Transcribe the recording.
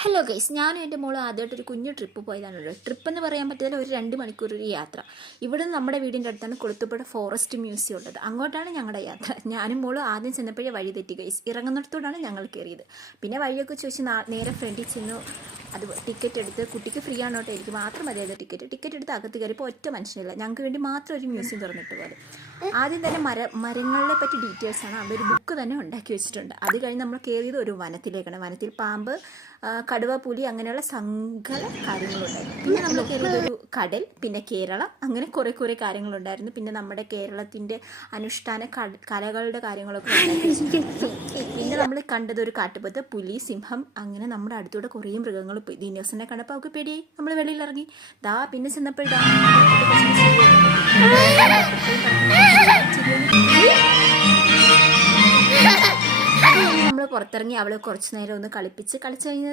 Hello guys, ഞാനും എൻ്റെ മോളും ആദ്യമായിട്ടൊരു കുഞ്ഞു ട്രിപ്പ് പോയതാണല്ലോ. ട്രിപ്പ് എന്ന് പറയാൻ പറ്റില്ല, ഒരു 2 മണിക്കൂർ ഒരു യാത്ര. ഇവിടെ നമ്മുടെ വീടിൻ്റെ അടുത്താണ് കൊളുത്തുപുഴ ഫോറസ്റ്റ് മ്യൂസിയം ഉള്ളത്. അങ്ങോട്ടാണ് ഞങ്ങളുടെ യാത്ര. ഞാനും മോളും ആദ്യം ചെന്നപ്പോഴേ വഴി തെറ്റി ഗൈസ്. ഇറങ്ങുന്നിടത്തോടാണ് ഞങ്ങൾ കയറിയത്. പിന്നെ വഴിയൊക്കെ ചോദിച്ച് നേരെ ഫ്രണ്ടിൽ ചെന്നു. അത് ടിക്കറ്റ് എടുത്ത് കുട്ടിക്ക് ഫ്രീ ആണോട്ടോ, എനിക്ക് മാത്രം മതിയായത് ടിക്കറ്റ് എടുത്ത് അകത്ത് കയറിയപ്പോൾ ഒറ്റ മനുഷ്യനില്ല. ഞങ്ങൾക്ക് വേണ്ടി മാത്രം ഒരു മ്യൂസിയം തുറന്നിട്ട് പോലെ. ആദ്യം തന്നെ മരങ്ങളെ പറ്റി ഡീറ്റെയിൽസാണ് അവിടെ ഒരു ബുക്ക് തന്നെ ഉണ്ടാക്കി വെച്ചിട്ടുണ്ട്. അത് കഴിഞ്ഞ് നമ്മൾ കയറിയത് ഒരു വനത്തിലേക്കാണ്. വനത്തിൽ പാമ്പ്, കടുവ, പുലി അങ്ങനെയുള്ള സകല കാര്യങ്ങളുണ്ടായിരുന്നു. പിന്നെ നമ്മൾ കയറിയത് ഒരു കടൽ, പിന്നെ കേരളം, അങ്ങനെ കുറേ കാര്യങ്ങളുണ്ടായിരുന്നു. പിന്നെ നമ്മുടെ കേരളത്തിൻ്റെ അനുഷ്ഠാന കലകളുടെ കാര്യങ്ങളൊക്കെ ഉണ്ടാക്കി. പിന്നെ നമ്മൾ കണ്ടത് ഒരു കാട്ടുപോത്ത്, പുലി, സിംഹം, അങ്ങനെ നമ്മുടെ അടുത്തൂടെ കുറേ മൃഗങ്ങൾ പോയി. ദിനോസറിനെ കണ്ടപ്പോൾ അവർക്ക് പേടിയായി. നമ്മൾ വെളിയിൽ ഇറങ്ങി. പിന്നെ ചെന്നപ്പോൾ നമ്മൾ പുറത്തിറങ്ങി. അവളെ കുറച്ച് നേരം ഒന്ന് കളിച്ച് കഴിഞ്ഞ്